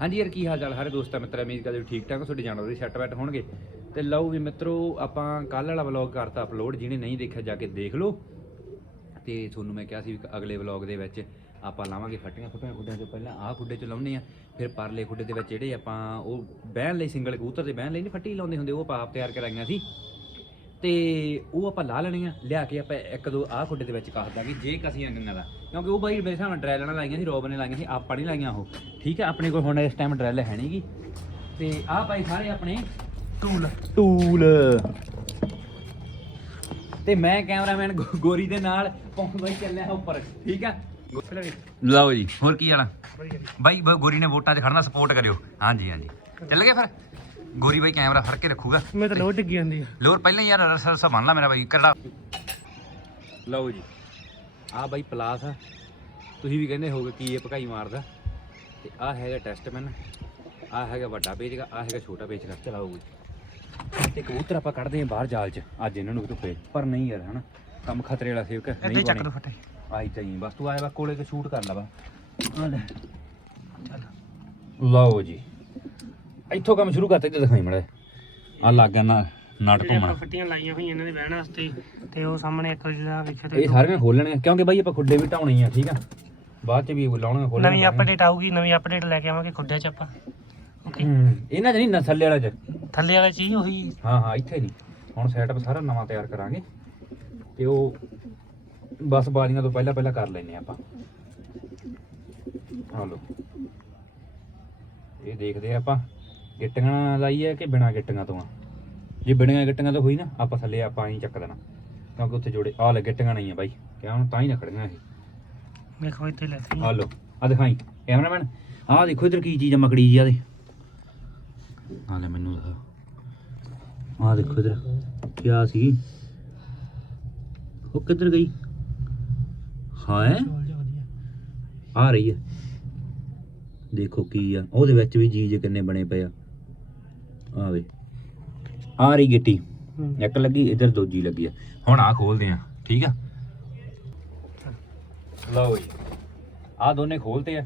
ਹਾਂਜੀ ਯਾਰ, ਕੀ ਹਾਲ ਚਾਲ ਸਾਰੇ ਦੋਸਤਾਂ, ਮਿੱਤਰਾਂ ਮੇਰੀ ਗੱਲ ਹੋ ਠੀਕ ਠਾਕ ਹੋ, ਤੁਹਾਡੇ ਜਾਨਵਰ ਦੇ ਸੈੱਟ ਬੈਟ ਹੋਣਗੇ। ਤੇ ਲਓ ਵੀ ਮਿੱਤਰੋ, ਆਪਾਂ ਕੱਲ ਵਾਲਾ ਵਲੌਗ ਕਰਤਾ ਅਪਲੋਡ ਜਿਹਨੇ ਨਹੀਂ ਦੇਖਿਆ ਜਾ ਕੇ ਦੇਖ ਲਓ। ਤੇ ਤੁਹਾਨੂੰ ਮੈਂ ਕਿਹਾ ਸੀ ਅਗਲੇ ਵਲੌਗ ਦੇ ਵਿੱਚ ਆਪਾਂ ਲਾਵਾਂਗੇ ਫੱਟੀਆਂ ਫੁੱਟੀਆਂ ਖੁੱਡਿਆਂ ਤੋਂ ਪਹਿਲਾਂ ਆਹ ਖੁੱਡੇ ਚ ਲਾਉਣੇ ਆ ਫਿਰ ਪਰਲੇ ਖੁੱਡੇ ਦੇ ਵਿੱਚ ਜਿਹੜੇ ਆਪਾਂ ਉਹ ਬਹਿਣ ਲਈ ਸਿੰਗਲ ਕਬੂਤਰ ਦੇ ਬਹਿਣ ਲਈ ਨਹੀਂ ਫੱਟੀ ਲਾਉਂਦੇ ਹੁੰਦੇ, ਉਹ ਆਪਾਂ ਆਪ ਤਿਆਰ ਕਰਾਈਆਂ ਸੀ। ਤੇ ਉਹ ਆਪਾਂ ਲਾ ਲੈਣੀਆਂ ਲਿਆ ਕੇ ਆਪਾਂ ਇੱਕ ਦੋ ਆਹ ਖੁੱਡੇ ਦੇ ਵਿੱਚ ਕੱਸ ਦਾਂਗੇ ਜੇ ਕਸੀਆਂ ਗੰਨਾਂ ਦਾ। ਕਿਉਂਕਿ ਉਹ ਬਾਈ ਮੇਰੇ ਹਿਸਾਬ ਨਾਲ ਡਰੈਲ ਨਾਲ ਲਾਈਆਂ ਸੀ ਰੋਬ ਨੇ ਲਾਈਆਂ ਸੀ ਆਪਾਂ ਨਹੀਂ ਲਾਈਆਂ ਉਹ। ਠੀਕ ਹੈ ਆਪਣੇ ਕੋਲ ਹੁਣ ਇਸ ਟਾਈਮ ਡਰੈਲ ਹੈ ਨਹੀਂਗੀ ਤੇ ਆਹ ਭਾਈ ਸਾਰੇ ਆਪਣੇ ਟੂਲ। ਟੂਲ। ਤੇ ਮੈਂ ਕੈਮਰਾਮੈਨ ਗੋਰੀ ਦੇ ਨਾਲ ਪਹੁੰਚ ਬਾਈ ਚੱਲਿਆ ਉੱਪਰ। ਠੀਕ ਹੈ ਲਓ ਜੀ ਹੋਰ ਕੀ ਵਾਲਾ? ਬਾਈ ਗੋਰੀ ਨੇ ਵੋਟਾਂ 'ਚ ਖੜਨਾ ਸਪੋਰਟ ਕਰਿਓ। ਹਾਂਜੀ ਹਾਂਜੀ। ਚੱਲ ਗਏ ਫਿਰ? ਗੋਰੀ ਬਾਈ ਕੈਮਰਾ ਫੜ ਕੇ ਰੱਖੂਗਾ। ਮੈਂ ਤਾਂ ਲੋਡ ਡਿੱਗੀ ਜਾਂਦੀ ਆ। ਲੋਰ ਪਹਿਲਾਂ ਯਾਰ ਰਸਾ ਰਸਾ ਬਣ ਲਾ ਮੇਰਾ ਬਾਈ ਕਰੜਾ। ਲਓ ਜੀ ਆ ਬਾਈ ਪਲਾਸ ਆ। ਤੁਸੀਂ ਵੀ ਕਹਿੰਦੇ ਹੋਗੇ ਕੀ ਇਹ ਭਕਾਈ ਮਾਰਦਾ। ਤੇ ਆ ਹੈਗਾ ਟੈਸਟਮੈਨ ਆ ਹੈਗਾ ਵੱਡਾ ਪੇਜਗਾ ਆ ਹੈਗਾ ਛੋਟਾ ਪੇਜਗਾ ਚਲਾਓ ਜੀ। ਤੇ ਕਬੂਤਰ ਆਪਾਂ ਕੱਢਦੇ ਆਂ ਬਾਹਰ ਜਾਲ 'ਚ। ਅੱਜ ਇਹਨਾਂ ਨੂੰ ਧੁੱਪੇ। ਪਰ ਨਹੀਂ ਯਾਰ ਹਨਾ? ਕੰਮ ਖਤਰੇ ਵਾਲਾ ਸੇਵਕ ਨਹੀਂ ਚੱਕ ਦੋ ਫਟੇ। ਆਈ ਚਾਹੀਏ ਬਸ ਤੂੰ ਆਇਆ ਵਾ ਕੋਲੇ ਤੇ ਸ਼ੂਟ ਕਰ ਲਾ ਵਾ। ਆ ਲੈ ਲਓ ਜੀ। ਇੱਥੋਂ ਕੰਮ ਸ਼ੁਰੂ ਕਰਤੇ ਤੇ ਦਿਖਾਈ ਮੜਾ ਆ ਲੱਗ ਗਿਆ ਨਾ ਨਟ ਘੁੰਮਣ। ਫੱਟੀਆਂ ਲਾਈਆਂ ਹੋਈਆਂ ਇਹਨਾਂ ਦੇ ਬਹਿਣ ਵਾਸਤੇ ਤੇ ਉਹ ਸਾਹਮਣੇ ਇੱਕ ਜਿਹੜਾ ਵੇਖਿਆ ਤੇ ਇਹ ਸਾਰੀਆਂ ਖੋਲਣੇ ਆ, ਕਿਉਂਕਿ ਬਾਈ ਆਪਾਂ ਖੁੱਡੇ ਵੀ ਢਾਉਣੇ ਆ ਠੀਕ ਆ? ਬਾਅਦ ਚ ਵੀ ਲਾਉਣਗੇ ਖੋਲਣੇ ਨਵੀਂ ਅਪਡੇਟ ਆਊਗੀ ਨਵੀਂ ਅਪਡੇਟ ਲੈ ਕੇ ਆਵਾਂਗੇ ਖੁੱਡਿਆਂ ਚ ਆਪਾਂ। ਓਕੇ ਇਹਨਾਂ ਚ ਨਹੀਂ ਨਸਲੇ ਵਾਲਾ ਚ। ਥੱਲੇ ਵਾਲੀ ਚੀਜ਼ ਉਹੀ ਹਾਂ ਹਾਂ ਇੱਥੇ ਨਹੀਂ। ਹੁਣ ਸੈਟਅਪ ਸਾਰਾ ਨਵਾਂ ਤਿਆਰ ਕਰਾਂਗੇ। ਤੇ ਉਹ ਬਸ ਬਾਜ਼ੀਆਂ ਤੋਂ ਪਹਿਲਾਂ ਪਹਿਲਾਂ ਕਰ ਲੈਨੇ ਆਪਾਂ। ਆ ਲੋ ਇਹ ਦੇਖਦੇ ਆਪਾਂ। ਗਿੱਟੀਆਂ ਲਾਈਏ ਕਿ ਬਿਨਾ ਗਿੱਟੀਆਂ ਤੋਂ ਆ? ਜੇ ਬਿਨਾਂ ਗਿੱਟੀਆਂ ਤੋਂ ਹੋਈ ਨਾ ਆਪਾਂ ਥੱਲੇ ਆਪਾਂ ਹੀ ਚੱਕ ਦੇਣਾ। ਕਿਉਂਕਿ ਉੱਥੇ ਜੋੜੇ ਆ ਲੈ ਗਿੱਟੀਆਂ ਨਹੀਂ ਆ ਬਾਈ। ਕਿਆ ਹੁਣ ਤਾਂ ਹੀ ਨਾ ਖੜੀਆਂ ਇਹ। ਵੇਖੋ ਇੱਥੇ ਲੈ ਆ ਲੋ ਆ ਦਿਖਾਈ। ਕੈਮਰਾਮੈਨ ਆ ਦੇਖੋ ਇਧਰ ਕੀ ਚੀਜ਼ ਆ ਮਕੜੀ ਜੀ ਆ ਦੇ ਆ ਲੈ ਮੈਨੂੰ ਦਿਖਾ। ਆ ਦੇਖੋ ਇਧਰ ਕੀ ਸੀ? ਉਹ ਕਿੱਧਰ ਗਈ? ਹਾਂ ਹੈ? ਆ ਰਹੀ ਹੈ ਦੇਖੋ ਕੀ ਆ ਉਹਦੇ ਵਿੱਚ ਵੀ ਜੀਜ ਕਿੰਨੇ ਬਣੇ ਪਏ ਆ। ਆ ਵੇ ਆ ਰਹੀ ਗਿੱਟੀ। ਇੱਕ ਲੱਗੀ ਇਧਰ ਦੂਜੀ ਲੱਗੀ ਆ। ਹੁਣ ਆ ਖੋਲਦੇ ਆ ਠੀਕ ਆ? ਲਓ ਜੀ। ਆ ਦੋਨੇ ਖੋਲਤੇ ਆ।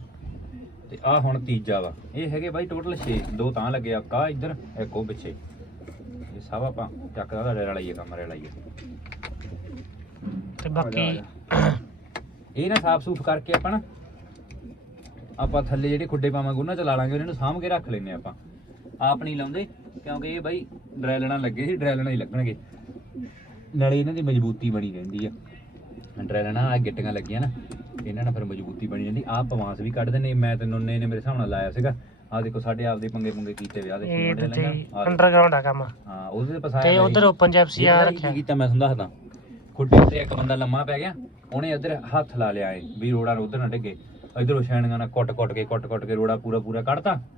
ਤੇ ਆ ਹੁਣ ਤੀਜਾ ਵਾ। ਇਹ ਹੈਗੇ ਬਾਈ ਟੋਟਲ 6 ਦੋ ਤਾਂ ਲੱਗੇ ਆ। ਕਾ ਇੱਧਰ ਇੱਕ ਉਹ ਪਿੱਛੇ। ਇਹ ਸਭ ਆਪਾਂ ਚੱਕਦਾ ਦਾ ਡੇਰਾ ਲਾਈਏ ਕਮਰੇ ਲਾਈਏ ਤੇ ਬਾਕੀ ਇਹ ਨਾ ਸਾਫ਼ ਸੂਫ ਕਰਕੇ ਆਪਾਂ ਨਾ ਆਪਾਂ ਥੱਲੇ ਜਿਹੜੇ ਖੁੱਡੇ ਪਾਵਾਂਗੇ ਉਹਨਾਂ ਚ ਲਾ ਲਾਂਗੇ ਉਹਨਾਂ ਨੂੰ ਸਾਂਭ ਕੇ ਰੱਖ ਲੈਨੇ ਆਪਾਂ। ਆਪ ਨਹੀਂ ਲਾਉਂਦੇ ਕਿਉਂਕਿ ਇਹ ਬਾਈ ਡਰੈਲ ਨਾਲ ਲੱਗੇ ਸੀ ਡਰੈਲ ਨਾਲ ਹੀ ਲੱਗਣਗੇ। ਨਾਲੇ ਇਹਨਾਂ ਦੀ ਮਜ਼ਬੂਤੀ ਬਣੀ ਰਹਿੰਦੀ ਆ। ਡਰੈਲ ਨਾਲ ਆ ਗਿੱਟੀਆਂ ਲੱਗੀਆਂ ਨਾ ਇਹਨਾਂ ਨਾਲ ਫਿਰ ਮਜ਼ਬੂਤੀ ਬਣੀ ਰਹਿੰਦੀ। ਆ ਪਵਾਂਸ ਵੀ ਕੱਢਦੇ ਨੇ ਮੈਂ ਤੇ ਨੁੰਨੇ ਨੇ ਮੇਰੇ ਹਿਸਾਬ ਨਾਲ ਲਾਇਆ ਸੀਗਾ। ਆ ਦੇਖੋ ਸਾਡੇ ਆਪਦੇ ਪੰਗੇ ਪੰਗੇ ਕੀਤੇ ਵਿਆਹ ਦੇ ਇਹ ਅੰਡਰਗਰਾਉਂਡ ਆ ਕੰਮ। ਹਾਂ ਉਹਦੇ ਤੇ ਪਸਾਇਆ ਤੇ ਉਧਰ। ਓਪਨ ਜੈਪਸੀ ਆ ਰੱਖਿਆ। ਕੀ ਕੀਤਾ ਮੈਂ ਤੁਹਾਨੂੰ ਦੱਸਦਾ ਖੁੱਡੇ ਉੱਤੇ ਇੱਕ ਬੰਦਾ ਲੰਮਾ ਪੈ ਗਿਆ ਉਹਨੇ ਇੱਧਰ ਹੱਥ ਲਾ ਲਿਆ ਏ ਵੀ ਰੋੜਾ ਉਧਰ ਨਾ ਡਿੱਗੇ। ਇਧਰੋਂ ਛੈਣੀਆਂ ਨਾਲ ਕੁੱਟ ਕੁੱਟ ਕੇ ਕੁੱਟ ਕੁੱਟ ਕੇ ਰੋੜਾ ਪੂਰਾ ਪੂਰਾ ਕੱਢਤਾ। ਕੱਢ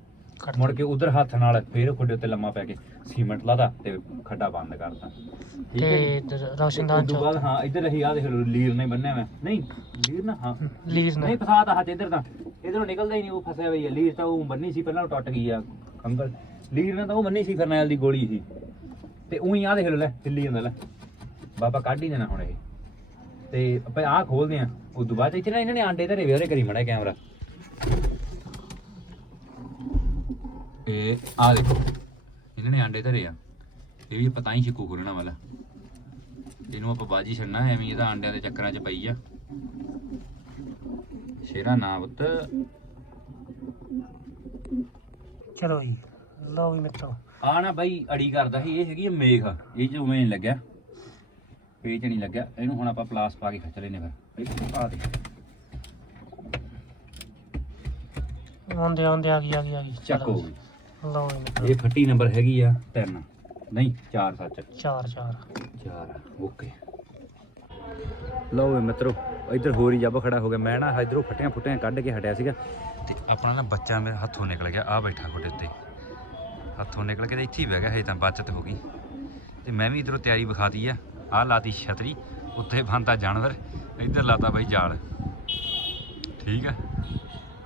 ਮੁੜ ਕੇ ਉਧਰ ਹੱਥ ਨਾਲ ਫੇਰ ਖੁੱਡੇ ਉੱਤੇ ਲੰਮਾ ਪੈ ਕੇ ਸੀਮੈਂਟ ਲਾਦਾ ਤੇ ਖੱਡਾ ਬੰਦ ਕਰਤਾ। ਠੀਕ ਹੈ ਤੇ ਜੀ? ਇੱਧਰ ਤੇ ਰੌਸ਼ਨਦਾਨ ਉਦੋਂ ਚ ਬਾਅਦ ਹਾਂ ਇੱਧਰ ਰਹੀ ਆ ਦੇਖ ਲਓ ਲੀਰ ਨੇ ਬੰਨਿਆ ਮੈਂ। ਨਹੀਂ ਲੀਰ ਨਾ ਹਾਂ। ਲੀਜ਼ ਨੇ। ਨਹੀਂ ਫਸਾਤਾ ਹੱਥ ਇੱਧਰ ਤਾਂ। ਇਧਰੋਂ ਨਿਕਲਦਾ ਹੀ ਨਹੀਂ ਉਹ ਫਸਿਆ ਹੋਈ ਹੈ ਲੀਰ ਤਾਂ ਉਹ ਬੰਨੀ ਸੀ ਪਹਿਲਾਂ ਉਹ ਟੁੱਟ ਗਈ ਆ ਅੰਕਲ ਲੀਰ ਨੇ ਤਾਂ ਉਹ ਬੰਨੀ ਸੀ ਫਰਨੈਲ ਦੀ ਗੋਲੀ ਸੀ। ਤੇ ਉਹੀ ਆ ਦੇਖ ਲਓ ਲੈ ਹਿੱਲੀ ਜਾਂਦਾ ਲੈ। ਬਾਬਾ ਕੱਢ ਹੀ ਦੇਣਾ ਹੁਣ ਇਹ। ਤੇ ਆਪਾਂ ਆਹ ਖੋਲਦੇ ਆ ਤੋਂ ਬਾਅਦ ਇੱਥੇ ਨਾ ਇਹਨਾਂ ਨੇ ਆਂਡੇ ਧਰੇ ਵੇ ਉਹਦੇ ਕਰੀ ਮੜਾ ਕੈਮਰਾ। ਇਹ ਆ ਦੇਖੋ ਇਹਨਾਂ ਨੇ ਆਂਡੇ ਧਰੇ ਆ। ਇਹ ਵੀ ਪਤਾ ਹੀ ਛਿੱਕੂ ਖੋਲਣਾ ਵਾਲਾ। ਇਹਨੂੰ ਆਪਾਂ ਬਾਜੀ ਛੱਡਣਾ ਐਵੇਂ ਇਹਦਾ ਆਂਡਿਆਂ ਦੇ ਚੱਕਰਾਂ 'ਚ ਪਈ ਆ। ਸ਼ੇਰਾ ਨਾ ਪੁੱਤ। ਚਲੋ ਜੀ ਲਓ ਵੀ ਮਿੱਤਰੋ। ਆ ਨਾ ਬਾਈ ਅੜੀ ਕਰਦਾ ਸੀ ਇਹ ਹੈਗੀ ਆ ਮੇਖ। ਇਹ ਚ ਉਵੇਂ ਨਹੀਂ ਲੱਗਿਆ। ਪੇਚ ਨਹੀਂ ਲੱਗਿਆ। ਇਹਨੂੰ ਹੁਣ ਆਪਾਂ ਪਲਾਸ ਪਾ ਕੇ ਖਿੱਚ ਲੈਨੇ ਫਿਰ। ਆ ਦੇ ਆਉਂਦੇ ਆਉਂਦੇ ਆ ਗਈ ਆ ਗਈ ਆ ਗਈ। ਚੱਕੋ ਲਓ ਇਹ ਫੱਟੀ ਨੰਬਰ ਹੈਗੀ ਆ 3 ਨਹੀਂ 4 ਸੱਚ। ਚਾਰ ਚਾਰ। 4 ਓਕੇ। ਲਓ ਵੇ ਮਿੱਤਰੋ ਇੱਧਰ ਹੋਰ ਹੀ ਜੱਬ ਖੜਾ ਹੋ ਗਿਆ। ਮੈਂ ਨਾ ਇਧਰੋਂ ਫੱਟੀਆਂ ਫੁੱਟੀਆਂ ਕੱਢ ਕੇ ਹਟਿਆ ਸੀਗਾ। ਤੇ ਆਪਣਾ ਨਾ ਬੱਚਾ ਮੇਰੇ ਹੱਥੋਂ ਨਿਕਲ ਗਿਆ। ਆ ਬੈਠਾ ਖੋਡੇ ਉੱਤੇ। ਹੱਥੋਂ ਨਿਕਲ ਕੇ ਤੇ ਇੱਥੇ ਹੀ ਬਹਿ ਗਿਆ ਹਜੇ ਤਾਂ ਬਚਤ ਹੋ ਗਈ। ਤੇ ਮੈਂ ਵੀ ਇਧਰੋਂ ਤਿਆਰੀ ਵਿਖਾਤੀ ਆ। ਆ ਲਾਤੀ ਛਤਰੀ ਉੱਤੇ ਬੰਦਾ ਜਾਨਵਰ ਇੱਧਰ ਲਾਤਾ ਬਾਈ ਜਾਲ। ਠੀਕ ਆ?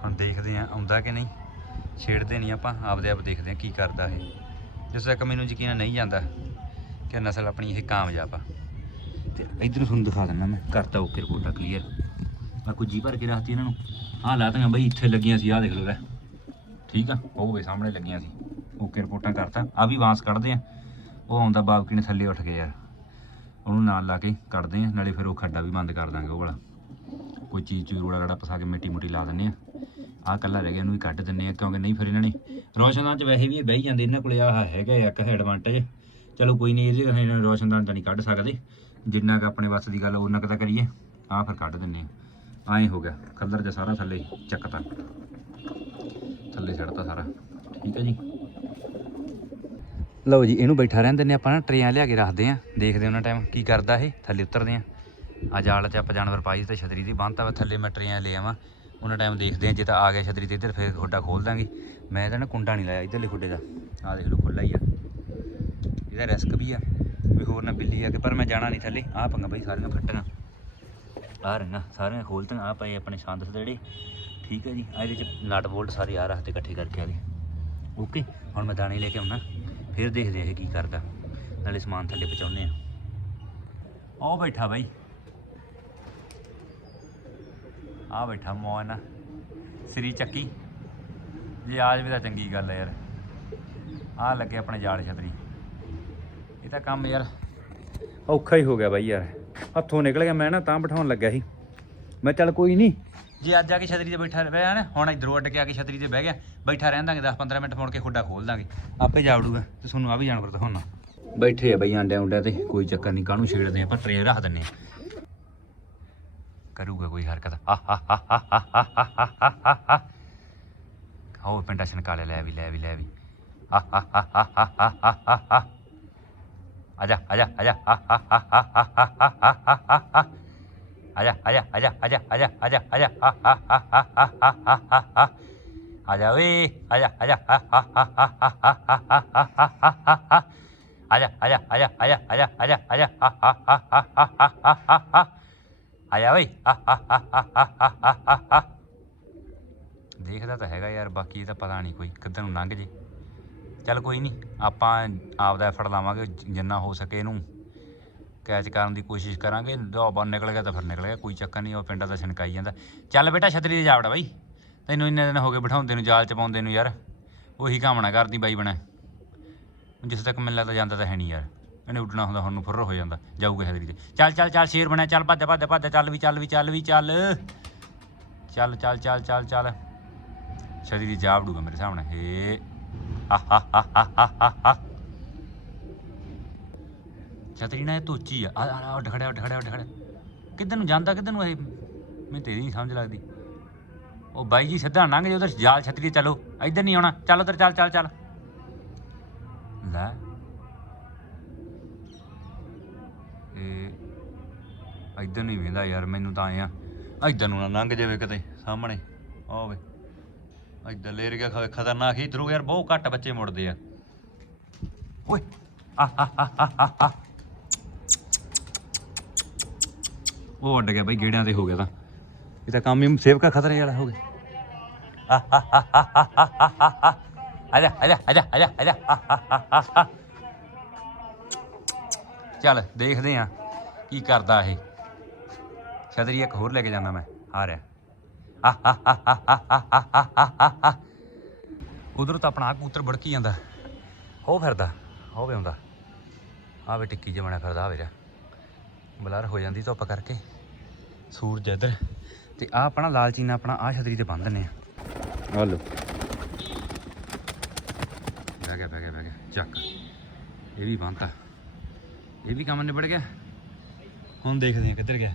ਹੁਣ ਦੇਖਦੇ ਆ ਆਉਂਦਾ ਕਿ ਨਹੀਂ? ਛੇੜਦੇ ਨਹੀਂ ਆਪਾਂ, ਆਪਦੇ ਆਪ ਦੇਖਦੇ ਆ ਕੀ ਕਰਦਾ ਇਹ। ਜਿਸ ਤੱਕ ਮੈਨੂੰ ਯਕੀਨ ਨਹੀਂ ਜਾਂਦਾ ਕਿ ਨਸਲ ਆਪਣੀ ਇਹ ਕਾਮਯਾਬ ਆ। ਤੇ ਇਧਰ ਤੁਹਾਨੂੰ ਦਿਖਾ ਦਿੰਦਾ ਮੈਂ ਕਰਤਾ ਓਕੇ ਰਿਪੋਰਟਾ ਕਲੀਅਰ ਮੈਂ ਕੁਝ ਜੀ ਭਰ ਕੇ ਰੱਖਤੀ ਇਹਨਾਂ ਨੂੰ? ਆਹ ਲਾਤੀਆਂ ਬਈ, ਇੱਥੇ ਲੱਗੀਆਂ ਸੀ, ਆਹ ਦੇਖ ਲਓ ਲੈ। ਠੀਕ ਆ, ਉਹ ਵੇ ਸਾਹਮਣੇ ਲੱਗੀਆਂ ਸੀ। ਓਕੇ ਰਿਪੋਰਟਾਂ ਕਰਤਾ। ਆ ਵੀ ਵਾਂਸ ਕੱਢਦੇ ਆ। ਉਹ ਆਉਂਦਾ ਬਾਬਕੀ ਨੇ ਥੱਲੇ ਉੱਠ ਗਿਆ ਯਾਰ। ਉਹਨੂੰ ਨਾਲ ਲਾ ਕੇ ਕੱਢਦੇ ਆ, ਨਾਲੇ ਫਿਰ ਉਹ ਖੱਡਾ ਵੀ ਬੰਦ ਕਰ ਦਾਂਗੇ ਉਹ ਵਾਲਾ। ਕੋਈ ਚੀਜ਼ ਚੂਰ ਰੋੜਾ ਰੜਾ ਪਸਾ ਕੇ ਮਿੱਟੀ ਮੁੱਟੀ ਲਾ ਦਿੰਨੇ ਆ। ਆਹ ਕੱਲਾ ਰਹਿ ਗਿਆ, ਇਹਨੂੰ ਵੀ ਕੱਢ ਦਿੰਨੇ ਆ, ਕਿਉਂਕਿ ਨਹੀਂ ਫਿਰ ਇਹਨਾਂ ਨੇ ਰੌਸ਼ਨਦਾਨ ਚ ਵੈਸੇ ਵੀ ਇਹ ਬਹਿ ਜਾਂਦੇ, ਇਹਨਾਂ ਕੋਲੇ ਆਹ ਹੈਗਾ ਇੱਕ ਐਡਵਾਂਟੇਜ ਚਲੋ ਕੋਈ ਨਹੀਂ ਇਹਦੇ ਅਸੀਂ ਰੋਸ਼ਨਦਾਨ ਚ ਨਹੀਂ ਕੱਢ ਸਕਦੇ, ਜਿੰਨਾ ਕੁ ਆਪਣੇ ਵੱਸ ਦੀ ਗੱਲ ਉਹਨਾਂ ਕੁ ਤਾਂ ਕਰੀਏ, ਆਹ ਫਿਰ ਕੱਢ ਦਿੰਨੇ ਆ। ਐਂ ਹੋ ਗਿਆ ਕਲਰ ਜਿਹਾ ਸਾਰਾ ਥੱਲੇ ਚੱਕਤਾ। ਥੱਲੇ ਛੱਡਤਾ ਸਾਰਾ, ਠੀਕ ਹੈ ਜੀ। ਲਓ ਜੀ, ਇਹਨੂੰ ਬੈਠਾ ਰਹਿਣ ਦਿੰਦੇ ਆਪਾਂ ਨਾ ਟਰੇਆਂ ਲਿਆ ਕੇ ਰੱਖਦੇ ਆ, ਦੇਖਦੇ ਉਹਨਾਂ ਟਾਈਮ ਕੀ ਕਰਦਾ ਇਹ, ਥੱਲੇ ਉਤਰਦੇ ਆ। ਆ ਜਾਲ ਤੇ ਆਪਾਂ ਜਾਨਵਰ ਪਾਈ ਤੇ ਛਤਰੀ ਦੀ, ਬੰਨਤਾ ਵਾ, ਥੱਲੇ ਮੈਂ ਟਰੇਆਂ ਲੈ ਆਵਾਂ। ਉਹਨਾਂ ਟਾਈਮ ਦੇਖਦੇ ਆ ਜੇ ਤਾਂ ਆ ਗਿਆ ਛਤਰੀ ਤੇ ਇੱਧਰ ਫਿਰ ਖੋਡਾ ਖੋਲ ਦਾਂਗੇ। ਮੈਂ ਤਾਂ ਨਾ ਕੁੰਡਾ ਨਹੀਂ ਲਾਇਆ ਇੱਧਰਲੇ ਖੁੱਡੇ ਦਾ। ਆ ਦੇਖ ਲਓ ਖੁੱਲਾ ਹੀ ਆ। ਇਹਦਾ ਰਿਸਕ ਵੀ ਆ, ਵੀ ਹੋਰ ਨਾ ਬਿੱਲੀ ਆ ਕੇ, ਪਰ ਮੈਂ ਜਾਣਾ ਨਹੀਂ ਥੱਲੇ। ਆ ਪੰਗਾ ਬਈ ਸਾਰੀਆਂ ਫੱਟੀਆਂ। ਆ ਰਹੀਆਂ ਸਾਰੀਆਂ ਖੋਲਤੀਆਂ ਆ ਪਏ ਆਪਣੇ ਛੰਦ ਜਿਹੜੇ। ਠੀਕ ਹੈ ਜੀ ਆ ਇਹਦੇ ਚ ਨਟ ਬੋਲਟ ਸਾਰੇ ਆ ਰੱਖਦੇ ਇਕੱਠੇ ਕਰਕੇ ਆ ਗਏ। ਓਕੇ ਹੁਣ ਮੈਂ ਦਾਣੇ ਲੈ ਕੇ ਆਉਣਾ। ਫਿਰ ਦੇਖਦੇ ਆ ਇਹ ਕੀ ਕਰਦਾ। ਨਾਲੇ ਸਮਾਨ ਥੱਲੇ ਪਹੁੰਚਾਉਂਦੇ ਆ ਆਓ ਬੈਠਾ ਬਾਈ। ਆ ਬੈਠਾ ਮੋਇਨਾ ਸ੍ਰੀ ਚੱਕੀ। ਜੇ ਆਜ ਵੀ ਤਾਂ ਚੰਗੀ ਗੱਲ ਹੈ ਯਾਰ। ਆ ਲੱਗੇ ਆਪਣੇ ਜਾਲ ਛਤਰੀ। ਇਹ ਤਾਂ ਕੰਮ ਯਾਰ ਔਖਾ ਹੀ ਹੋ ਗਿਆ ਬਾਈ ਯਾਰ। ਹੱਥੋਂ ਨਿਕਲ ਗਿਆ ਮੈਂ ਨਾ ਤਾਂ ਬਿਠਾਉਣ ਲੱਗਾ ਸੀ। ਮੈਂ ਚੱਲ ਕੋਈ ਨਹੀਂ। ਜੇ ਅੱਜ ਆ ਕੇ ਛਤਰੀ ਤੇ ਬੈਠਾ ਰਿਹਾ ਨਾ ਹੁਣ ਇਧਰੋਂ ਅੱਡ ਕੇ ਆ ਕੇ ਛਤਰੀ ਤੇ ਬਹਿ ਗਿਆ ਬੈਠਾ ਰਹਿਣ ਦਾਂਗੇ 10 15 ਮਿੰਟ ਮੁੜ ਕੇ ਖੁੱਡਾ ਖੋਲ ਦਾਂਗੇ। ਆਪੇ ਜਾਵੜੂਗਾ ਤੇ ਤੁਹਾਨੂੰ ਆ ਵੀ ਜਾਨਵਰ ਦਿਖਾਉਣਾ। ਬੈਠੇ ਆ ਬਈ ਆਂਡਿਆਂ ਉਂਡਿਆਂ ਤੇ ਕੋਈ ਚੱਕਰ ਨਹੀਂ ਕਾਹਨੂੰ ਛੇੜਦੇ ਆ ਪੱਟਰੇ ਰੱਖ ਦਿੰਨੇ ਆ। ਕਰੂਗਾ ਕੋਈ ਹਰਕਤ ਆ ਹਾ ਹਾ ਹਾ ਹਾ ਹੋ ਪਿੰਡਾ ਛਨਕਾਲੇ ਲੈ ਵੀ ਲੈ ਵੀ ਲੈ ਵੀ ਆ ਹਾ ਹਾ ਹਾ ਹਾ ਹਾ ਹਾ ਹਾ ਹਾ ਆਜਾ ਆਜਾ ਆਜਾ ਹਾ ਹਾ ਹਾ ਹਾ ਹਾ ਆਜਾ ਆਜਾ ਆਜਾ ਆਜਾ ਆਜਾ ਆਜਾ ਆਜਾ ਆਜਾ ਓਏ ਆਜਾ ਆਜਾ ਆਜਾ ਆਜਾ ਆਜਾ ਆਜਾ ਆਜਾ ਆਜਾ ਆਇਆ ਆ ਜਾ ਬਈ ਦੇਖਦਾ ਤਾਂ ਹੈਗਾ ਯਾਰ, ਬਾਕੀ ਇਹ ਤਾਂ ਪਤਾ ਨਹੀਂ ਕੋਈ ਕਿੱਧਰ ਨੂੰ ਲੰਘ ਜੇ। ਚੱਲ ਕੋਈ ਨਹੀਂ, ਆਪਾਂ ਆਪਦਾ ਐਫਰਟ ਲਾਵਾਂਗੇ ਜਿੰਨਾ ਹੋ ਸਕੇ ਇਹਨੂੰ। ਕੈਚ ਕਰਨ ਦੀ ਕੋਸ਼ਿਸ਼ ਕਰਾਂਗੇ ਬਾਹਰ ਨਿਕਲ ਗਿਆ ਤਾਂ ਫਿਰ ਨਿਕਲ ਗਿਆ, ਕੋਈ ਚੱਕਰ ਨਹੀਂ, ਉਹ ਪਿੰਡਾਂ ਦਾ ਛਣਕਾਈ ਜਾਂਦਾ। ਚੱਲ ਬੇਟਾ, ਛਤਰੀ ਦੇ ਜਾਵੜਾ ਬਾਈ। ਤੈਨੂੰ ਇੰਨੇ ਦਿਨ ਹੋ ਗਏ ਬਿਠਾਉਂਦੇ ਨੂੰ, ਜਾਲ ਚ ਪਾਉਂਦੇ ਨੂੰ ਯਾਰ। ਉਹੀ ਕਾਮਣਾ ਕਰਦੀ ਬਾਈ ਬਣਾ। ਜਿਸ ਤੱਕ ਮੈਨੂੰ ਲੱਗਦਾ ਜਾਂਦਾ ਤਾਂ ਹੈ ਨਹੀਂ ਯਾਰ। ਇਹਨੇ ਉੱਡਣਾ ਹੁੰਦਾ, ਹੁਣ ਨੂੰ ਫੁਰਰ ਹੋ ਜਾਂਦਾ, ਜਾਊਗਾ ਛਤਰੀ ਤੇ। ਚੱਲ ਚੱਲ ਚੱਲ, ਸ਼ੇਰ ਬਣਿਆ, ਚੱਲ, ਭੱਜ ਭੱਜ ਭੱਜ, ਚੱਲ ਵੀ ਚੱਲ ਵੀ ਚੱਲ ਵੀ, ਚੱਲ। ਚੱਲ ਚੱਲ ਚੱਲ ਚੱਲ ਚੱਲ। ਛਤਰੀ ਦੀ ਜਾ ਵੜੂਗਾ ਮੇਰੇ ਸਾਹਮਣੇ। ਹੇ। ਆਹਾਹਾਹਾਹਾਹਾ ਛਤਰੀ ਨਾਲ ਇਹ ਧੋਚੀ ਆ। ਆ ਆ ਉੱਡ ਖੜਿਆ ਉੱਡ ਖੜਿਆ ਉੱਡ ਖੜਿਆ। ਕਿੱਧਰ ਨੂੰ ਜਾਂਦਾ, ਕਿੱਧਰ ਨੂੰ ਇਹ? ਮੈਨੂੰ ਤੇਰੀ ਨਹੀਂ ਸਮਝ ਲੱਗਦੀ। ਉਹ ਬਾਈ ਜੀ ਸਿੱਧਾ ਲੰਘ ਜੇ ਉਧਰ ਜਾਲ ਛਤਰੀ ਤੇ ਚਲੋ। ਇੱਧਰ ਨਹੀਂ ਆਉਣਾ। ਚੱਲ, ਉਧਰ ਚੱਲ ਚੱਲ ਚੱਲ। ਲੈ। ਇੱਧਰ ਨਹੀਂ ਵੇਂਦਾ ਯਾਰ ਮੈਨੂੰ ਤਾਂ ਆ ਇੱਧਰ ਨੂੰ ਨਾ ਲੰਘ ਜਾਵੇ ਕਿਤੇ ਸਾਹਮਣੇ ਆਵੇ ਇੱਧਰ ਲੇਰ ਗਿਆ ਖਤਰਨਾਕ ਹੀ ਇਧਰੋਂ ਯਾਰ ਬਹੁਤ ਘੱਟ ਬੱਚੇ ਮੁੜਦੇ ਆ ਓਏ ਉਹ ਉੱਡ ਗਿਆ ਬਈ ਗੇੜਿਆਂ ਤੇ ਹੋ ਗਿਆ ਤਾਂ ਇਹ ਤਾਂ ਕੰਮ ਹੀ ਸੇਵਕਾ ਖਤਰੇ ਵਾਲਾ ਹੋ ਗਿਆ ਆਜਾ ਚੱਲ ਦੇਖਦੇ ਆ ਕੀ ਕਰਦਾ ਇਹ ਛਤਰੀ ਇੱਕ ਹੋਰ ਲੈ ਕੇ ਜਾਂਦਾ ਮੈਂ ਆ ਰਿਹਾ ਉਧਰ ਤਾਂ ਆਪਣਾ ਆਹ ਕਬੂਤਰ ਬੜਕੀ ਜਾਂਦਾ ਹੋ ਫਿਰਦਾ ਹੋਵੇ ਆਉਂਦਾ ਆਵੇ ਟਿੱਕੀ ਜਿਹਾ ਬਣਿਆ ਫਿਰਦਾ ਆਵੇ ਰਿਹਾ ਬਲਰ ਹੋ ਜਾਂਦੀ ਧੁੱਪ ਕਰਕੇ ਸੂਰਜ ਇੱਧਰ ਤੇ ਆ ਆਪਣਾ ਲਾਲ ਚੀਨਾ ਆਪਣਾ ਆ ਛਤਰੀ ਤੇ ਬੰਨ ਦਿੰਨੇ ਆ ਆ ਲੋ ਬਹਿ ਗਿਆ ਬਹਿ ਗਿਆ ਬਹਿ ਗਿਆ ਚੱਕ ਇਹ ਵੀ ਬੰਨਤਾ ਇਹ ਵੀ ਕੰਮ ਨਿਬੜ ਗਿਆ ਹੁਣ ਦੇਖਦੇ ਆ ਕਿੱਧਰ ਗਿਆ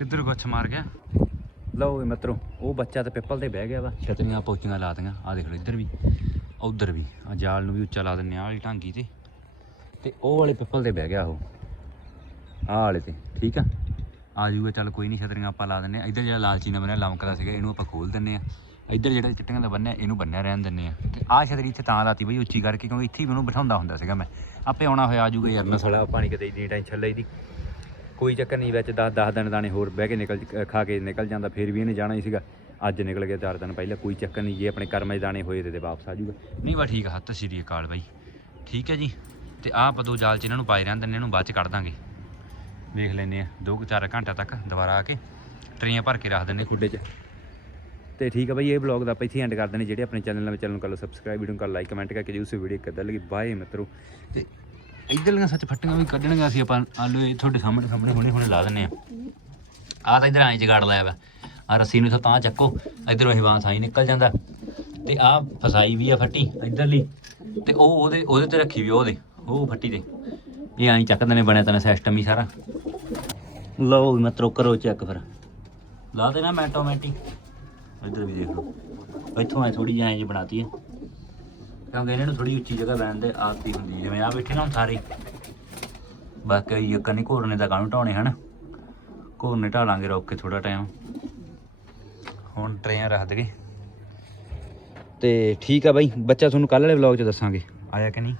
ਕਿੱਧਰ ਗੁੱਛ ਮਾਰ ਗਿਆ? ਲਓ ਵੀ ਮਿੱਤਰੋ ਉਹ ਬੱਚਾ ਤੇ ਪਿੱਪਲ ਤੇ ਬਹਿ ਗਿਆ ਵਾ। ਛਤਰੀਆਂ ਪੋਚੀਆਂ ਲਾ ਦਿੱਤੀਆਂ ਆ ਦੇਖ ਲਓ ਇੱਧਰ ਵੀ ਉਧਰ ਵੀ ਆ ਜਾਲ ਨੂੰ ਵੀ ਉੱਚਾ ਲਾ ਦਿੰਨੇ ਆ ਵਾਲੀ ਢਾਂਗੀ ਤੇ। ਤੇ ਉਹ ਵਾਲੇ ਪਿੱਪਲ ਤੇ ਬਹਿ ਗਿਆ ਉਹ। ਆਹ ਵਾਲੇ ਤੇ ਠੀਕ ਆ? ਆ ਜੂਗਾ ਚੱਲ ਕੋਈ ਨਹੀਂ ਛਤਰੀਆਂ ਆਪਾਂ ਲਾ ਦਿੰਨੇ ਆ। ਇੱਧਰ ਜਿਹੜਾ ਲਾਲਚੀ ਨਾਲ ਬਣਿਆ ਲਮਕਦਾ ਸੀਗਾ ਇਹਨੂੰ ਆਪਾਂ ਖੋਲ ਦਿੰਨੇ ਆ। ਇੱਧਰ ਜਿਹੜਾ ਚਿੱਟੀਆਂ ਦਾ ਬੰਨਿਆ ਇਹਨੂੰ ਬੰਨਿਆ ਰਹਿਣ ਦਿੰਨੇ ਆ। ਤੇ ਆਹ ਛਤਰੀ ਇੱਥੇ ਤਾਂ ਲਾਤੀ ਬਈ ਉੱਚੀ ਕਰਕੇ ਕਿਉਂਕਿ ਇੱਥੇ ਹੀ ਮੈਨੂੰ ਬਿਠਾਉਂਦਾ ਹੁੰਦਾ ਸੀਗਾ ਮੈਂ। ਆਪੇ ਆਉਣਾ ਹੋਇਆ ਆ ਜੂਗਾ ਯਾਰ। ਨਸਲਾ ਪਾਣੀ ਕਿਤੇ ਇੰਨੀ ਟੈਨਸ਼ਨ ਲਈਦੀ। ਕੋਈ ਚੱਕਰ ਨਹੀਂ ਵਿੱਚ 10 10 ਦਿਨ ਦਾਣੇ ਹੋਰ ਬਹਿ ਕੇ ਨਿਕਲ ਖਾ ਕੇ ਨਿਕਲ ਜਾਂਦਾ ਫਿਰ ਵੀ ਇਹਨੇ ਜਾਣਾ ਹੀ ਸੀਗਾ। ਅੱਜ ਨਿਕਲ ਗਿਆ ਚਾਰ ਦਿਨ ਪਹਿਲਾਂ ਕੋਈ ਚੱਕਰ ਨਹੀਂ ਜੇ ਆਪਣੇ ਕਰਮਾਂ 'ਚ ਦਾਣੇ ਹੋਏ ਤੇ ਵਾਪਸ ਆ ਜੂਗਾ ਨਹੀਂ ਬਾ ਠੀਕ ਆ ਹੱਥ ਸ੍ਰੀ ਅਕਾਲ ਬਾਈ। ਠੀਕ ਹੈ ਜੀ? ਤੇ ਆਹ ਆਪਾਂ ਦੋ ਜਾਲ ਚ ਇਹਨਾਂ ਨੂੰ ਪਾਏ ਰਹਿਣ ਦਿੰਦੇ ਇਹਨੂੰ ਬਾਅਦ ਚ ਕੱਢ ਦਾਂਗੇ। ਵੇਖ ਲੈਨੇ ਆ 2-4 ਘੰਟੇ ਤੱਕ ਦੁਬਾਰਾ ਆ ਕੇ ਟਰੇਆਂ ਭਰ ਕੇ ਰੱਖ ਦਿੰਨੇ ਖੁੱਡੇ 'ਚ। ਤੇ ਠੀਕ ਆ ਬਈ ਇਹ ਵਲੌਗ ਦਾ ਆਪਾਂ ਇੱਥੇ ਐਂਡ ਕਰ ਦਿੰਦੇ ਜਿਹੜੇ ਆਪਣੇ ਚੈਨਲ ਨਾਲ ਚੈਨਲ ਨੂੰ ਕਰ ਲਓ ਸਬਸਕ੍ਰਾਈਬ ਵੀਡੀਓ ਨੂੰ ਕਰ ਲਾਈਕ ਕਮੈਂਟ ਕਰਕੇ ਜੀ ਉਸ ਵੀਡੀਓ ਕਿੱਦਾਂ ਲੱਗੀ। ਬਾਏ ਮਿੱਤਰੋ। ਤੇ ਇਧਰਲੀਆਂ ਸੱਚ ਫੱਟੀਆਂ ਵੀ ਕੱਢਣਗੇ ਅਸੀਂ ਆਪਾਂ, ਆਲੂ ਇਹ ਤੁਹਾਡੇ ਸਾਹਮਣੇ ਸਾਹਮਣੇ ਹੁਣੇ ਹੁਣੇ ਲਾ ਦਿੰਨੇ ਆ। ਆ ਤਾਂ ਇਧਰ ਐਂ ਜਗਾੜ ਲਾਇਆ ਵਾ। ਆ ਰੱਸੀ ਨੂੰ ਇੱਥੋਂ ਤਾਂ ਚੱਕੋ, ਇਧਰੋਂ ਇਹ ਬਾਂਸ ਆਈ ਨਿਕਲ ਜਾਂਦਾ। ਤੇ ਆ ਫਸਾਈ ਵੀ ਆ ਫੱਟੀ ਇਧਰਲੀ। ਤੇ ਉਹ ਉਹਦੇ ਉਹਦੇ ਤੇ ਰੱਖੀ ਵੀ ਉਹਦੇ, ਉਹ ਫੱਟੀ ਤੇ। ਇਹ ਐਂ ਚੱਕਦੇ ਨੇ, ਬਣਿਆ ਤਾਂ ਸਿਸਟਮ ਹੀ ਸਾਰਾ। ਲਓ ਵੀ ਮਤਰੋ ਕਰੋ ਚੈੱਕ ਫਿਰ। ਲਾ ਦੇਣਾ ਮੈਂ ਆਟੋਮੈਟਿਕ ਇੱਧਰ ਵੀ ਦੇਖ ਲਓ। ਇੱਥੋਂ ਐ ਥੋੜੀ ਜਿਹੀ ਐਂ ਜੀ ਬਣਾਤੀ ਹੈ ਕਿਉਂਕਿ ਇਹਨਾਂ ਨੂੰ ਥੋੜੀ ਉੱਚੀ ਜਗ੍ਹਾ ਲੈਣ ਦੇ ਆਦਤੀ ਹੁੰਦੀ ਹੈ। ਜਿਵੇਂ ਆ ਬੈਠੇ ਨਾ ਹੁਣ ਸਾਰੇ। ਬਾਕੀ ਇਹ ਕੰਨੀ ਘੋਰਨੇ ਦਾ ਕਾਹਨੂੰ ਢਾਉਣੇ ਹਨ? ਘੋਰਨੇ ਢਾਲਾਂਗੇ ਰੋਕ ਕੇ ਥੋੜਾ ਟਾਈਮ ਹੁਣ ਟਰੇਆਂ ਰੱਖ ਦਗੇ ਤੇ ਠੀਕ ਆ ਬਾਈ, ਬੱਚਾ ਤੁਹਾਨੂੰ ਕੱਲ੍ਹ ਵਾਲੇ ਵਲੌਗ 'ਚ ਦੱਸਾਂਗੇ। ਆਇਆ ਕਿ ਨਹੀਂ?